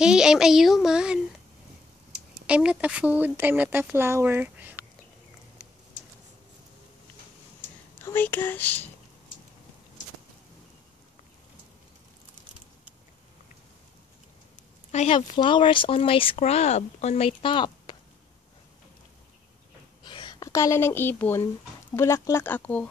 Hey, I'm a human. I'm not a food. I'm not a flower. Oh my gosh. I have flowers on my scrub, on my top. Akala ng ibon, bulaklak ako.